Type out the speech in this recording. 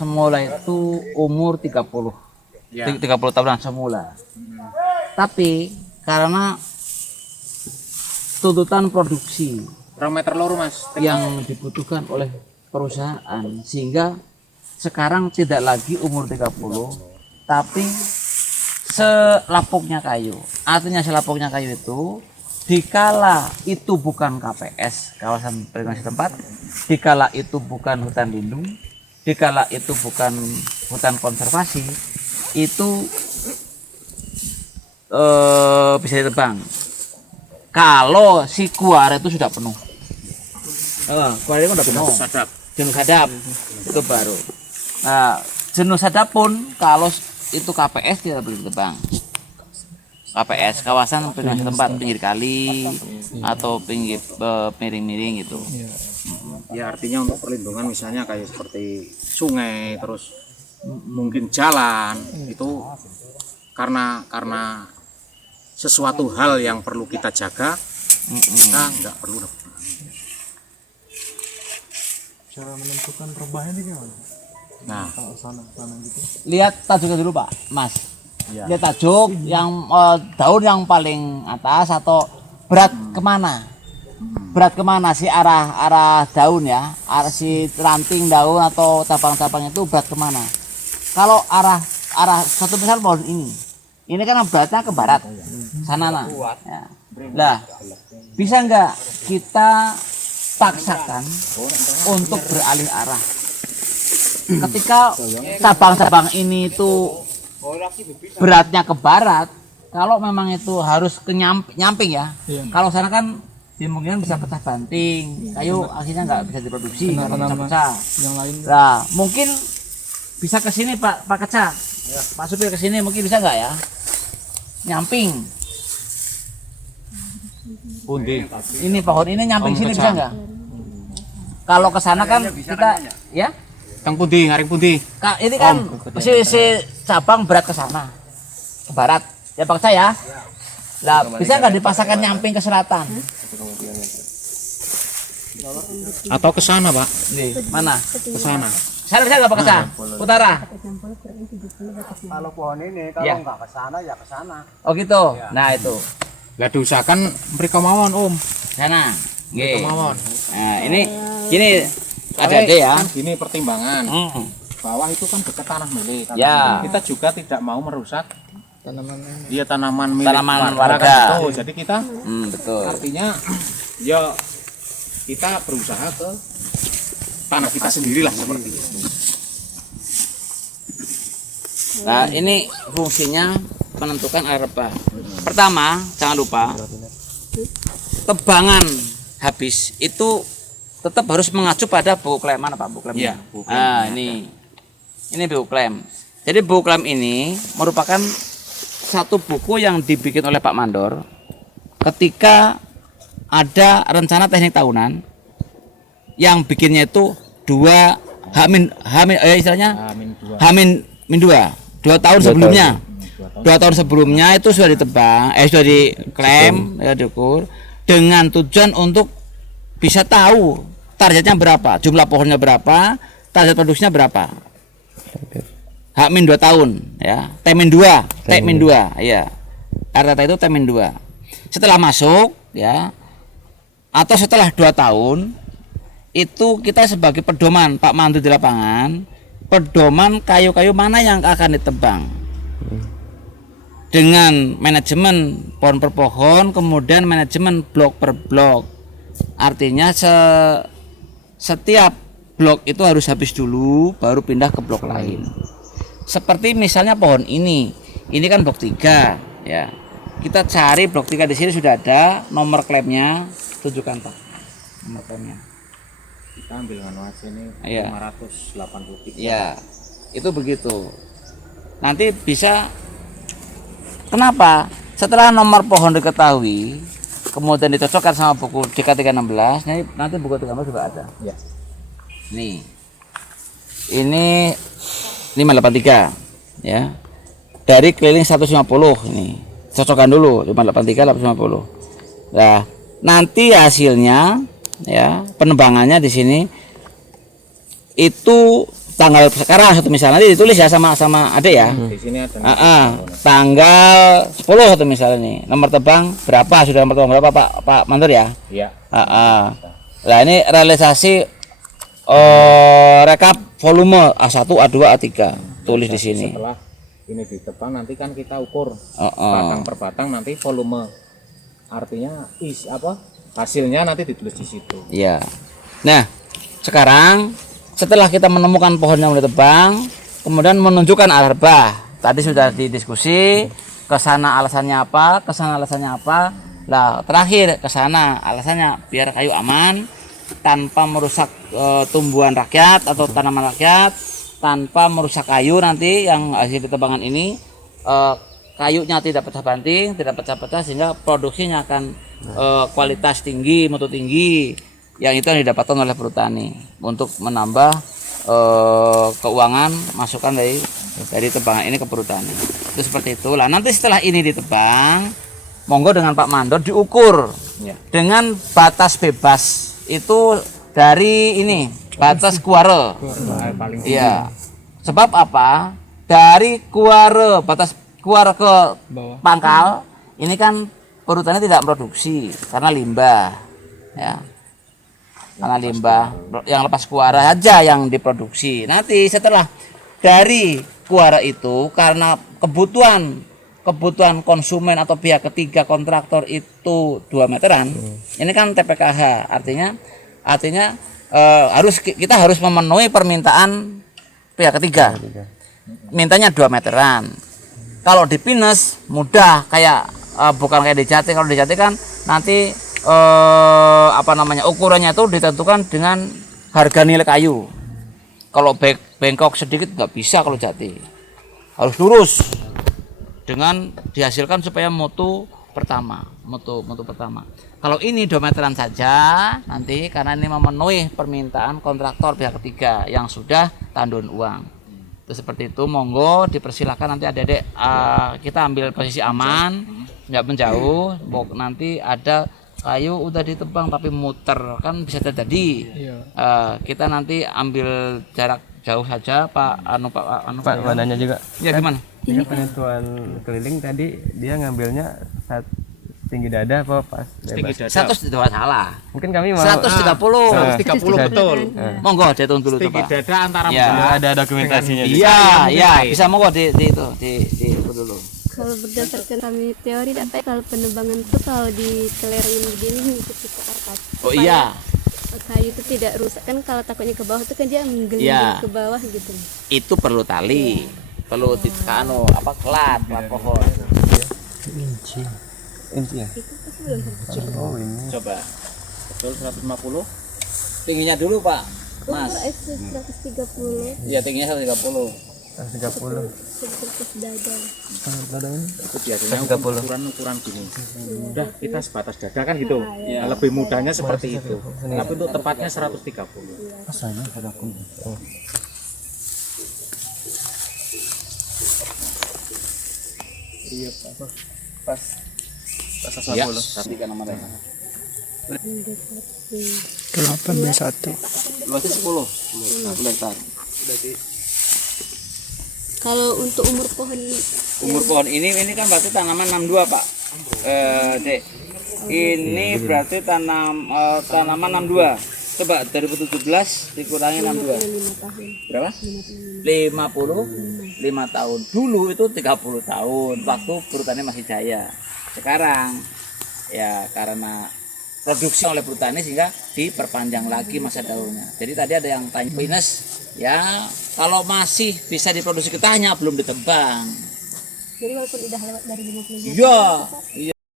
semula itu umur 30. Ya. 30 tahunan semula. Tapi karena tuntutan produksi Rong meter loro Mas. yang dibutuhkan oleh perusahaan sehingga sekarang tidak lagi umur 30 tapi selapuknya kayu. Artinya selapuknya kayu itu dikala itu bukan KPS, kawasan perlindungan setempat, dikala itu bukan hutan lindung, dikala itu bukan hutan konservasi, itu bisa ditebang. Kalau si kuara itu sudah penuh. Kuara itu sudah penuh. Sadap. Jenuh sadap itu baru. Nah, jenuh sadap pun kalau itu KPS tidak boleh ditebang. KPS kawasan perlindungan tempat pinggir kali atau pinggir miring-miring gitu. Ya artinya untuk perlindungan misalnya kayak seperti sungai terus mungkin jalan itu karena sesuatu hal yang perlu kita jaga kita nggak perlu Cara menentukan rebahnya ini gimana? nah Kalau sana gitu. Lihat tajuknya dulu Pak, Mas. ya. Lihat tajuk yang daun yang paling atas atau berat kemana? Berat kemana sih arah daun ya? Arah si ranting daun atau cabang-cabang itu berat kemana? Kalau arah satu misal pohon ini kan beratnya ke barat, sana nah. Ya. Lah, bisa nggak kita paksakan untuk beralih arah? Ketika cabang-cabang ini itu beratnya ke barat, kalau memang itu harus ke nyamping ya. Kalau sana kan dimungkinkan bisa pecah banting, kayu akhirnya nggak bisa diproduksi karena pecah. Yang lain Nah, mungkin bisa ke sini Pak Kaca. Pak Supir ke sini mungkin bisa nggak ya? Nyamping. Pundi Ini pohon ini nyamping sini bisa nggak? Kalau ke sana kan kita ya, Kang pundi ngaring pundi ini kan si cabang berat ke sana, ke barat. Ya Pak Kaca ya. Lah, bisa nggak dipasangkan nyamping ke selatan? atau ke sana Pak Nih, mana? ke sana Saya bisa nggak Pak Kaca? Utara. Kalau pohon ini kalau Ya. nggak ke sana ya ke sana. Oh gitu. Nah itu. lah diusahakan mereka mawon Om Sana. Nggih. mawon Nah, ini ada ya. kan gini pertimbangan Hmm. bawah itu kan dekat tanah milik Ya. kita juga tidak mau merusak tanaman iya tanaman milik Tanaman warga warga. kan gitu. Jadi kita Betul. artinya ya kita berusaha ke tanah kita sendirilah seperti itu. Nah, ini fungsinya menentukan arah rebah. Pertama, jangan lupa tebangan habis itu tetap harus mengacu pada buku klem. Mana Pak buku klemnya? Iya, buku klem. Nah, ini buku klem. Jadi buku klem ini merupakan satu buku yang dibikin oleh Pak Mandor ketika ada rencana teknik tahunan yang bikinnya itu istilahnya Hamin 2 tahun sebelumnya. 2 tahun sebelumnya itu sudah ditebang, sudah diklaim, ya diukur dengan tujuan untuk bisa tahu targetnya berapa, jumlah pohonnya berapa, target produksinya berapa. Hamin 2 tahun ya, T-2, ya. RTT itu T-2. Setelah masuk ya atau setelah 2 tahun itu kita sebagai pedoman Pak Mantu di lapangan, pedoman kayu-kayu mana yang akan ditebang dengan manajemen pohon per pohon, kemudian manajemen blok per blok. Artinya setiap blok itu harus habis dulu baru pindah ke blok lain. Seperti misalnya pohon ini kan blok 3 ya. Kita cari blok 3 di sini sudah ada nomor klemnya, tunjukkan Pak nomor klemnya. Kita ambil manual ini Iya. 583. Ya, itu begitu. Nanti bisa kenapa? Setelah nomor pohon diketahui, kemudian dicocokkan sama buku DK316, nanti buku 316 juga ada. Ya. Nih. Ini 583 ya. Dari keliling 150 ini. Cocokkan dulu 583 150. Nah, nanti hasilnya ya, penebangannya di sini itu tanggal sekarang satu misalnya nanti ditulis ya sama adek ya. Di sini ada Tanggal 10 atau misalnya nih nomor terbang berapa, sudah nomor terbang berapa Pak Mantur ya. Iya. Nah ini realisasi rekap volume A1 A2 A3 tulis di sini. Setelah ini ditebang nanti kan kita ukur batang per batang, nanti volume, artinya hasilnya nanti ditulis di situ. Iya. Nah sekarang setelah kita menemukan pohon yang boleh tebang, kemudian menunjukkan arah rebah. Tadi sudah didiskusi, ke sana alasannya apa, ke sana alasannya apa. Lah, terakhir ke sana alasannya biar kayu aman, tanpa merusak tumbuhan rakyat atau tanaman rakyat, tanpa merusak kayu nanti yang hasil tebangan ini, kayunya tidak pecah banting, tidak pecah-pecah, sehingga produksinya akan kualitas tinggi, mutu tinggi. Yang itu yang didapatkan oleh perhutani untuk menambah keuangan masukan dari tebangan ini ke perhutani. Itu seperti itu. Lah nanti setelah ini ditebang, monggo dengan Pak Mandor diukur dengan batas bebas itu dari ini batas kuare. Iya. Sebab apa? Dari kuare, batas kuare ke pangkal ini kan perhutani tidak produksi karena limbah. Ya. Karena limbah yang lepas kuara saja yang diproduksi. Nanti setelah dari kuara itu karena kebutuhan konsumen atau pihak ketiga kontraktor itu 2 meteran. Ini kan TPKH, artinya kita harus memenuhi permintaan pihak ketiga. Mintanya 2 meteran. Kalau di Pinus mudah, kayak bukan kayak di Jati. Kalau di Jati kan nanti ukurannya itu ditentukan dengan harga nilai kayu. Kalau bengkok sedikit nggak bisa, kalau Jati harus lurus dengan dihasilkan supaya mutu pertama. Kalau ini 2 meteran saja nanti, karena ini memenuhi permintaan kontraktor pihak ketiga yang sudah tandun uang. Itu seperti itu, monggo dipersilakan nanti adik-adik kita ambil posisi aman, nggak menjauh. Nanti ada kayu udah ditebang tapi muter kan bisa terjadi. Kita nanti ambil jarak jauh saja Pak Mananya juga. Ya gimana? Ini penentuan keliling tadi dia ngambilnya tinggi dada apa pas bebas? 100 tidak salah. Mungkin kami mau 130. 130 betul. Monggo dihitung dulu Tinggi Pak. dada antara ada dokumentasinya. Iya, bisa monggo di itu dulu. Kalau berdasarkan kami teori data, kalau penebangan itu kalau dikelerengin begini ngikuti ke atas. Oh iya. Kayu itu tidak rusak kan, kalau takutnya ke bawah itu kan dia menggelinding ke bawah gitu. Itu perlu tali, perlu kelat pohon. Inci ya. Itu pasti belum sampai. Oh ini. Coba. Betul 150. Tingginya dulu Pak, Mas. 130. Iya, tingginya 130. 130. Seperti dada. Itu biasanya ukuran gini. Udah kita sebatas dada kan gitu. Lebih mudahnya seperti itu. Tapi untuk tepatnya 130. Rasanya 130. Iya pas Ya, tapi kan nomornya. 8B1. Luasnya 10 hektar. Kalau untuk umur pohon ini kan berarti tanaman 62 Pak. Dek. Ini berarti tanaman 62. Coba 2017 dikurangi 62. 5 tahun. Berapa? 55 tahun. Dulu itu 30 tahun waktu perhutani masih jaya. Sekarang ya karena produksi oleh perhutani sehingga diperpanjang lagi masa daunnya. Jadi tadi ada yang tanya Pinus, ya kalau masih bisa diproduksi getahnya belum ditebang. Jadi walaupun udah lewat dari 55 Iya.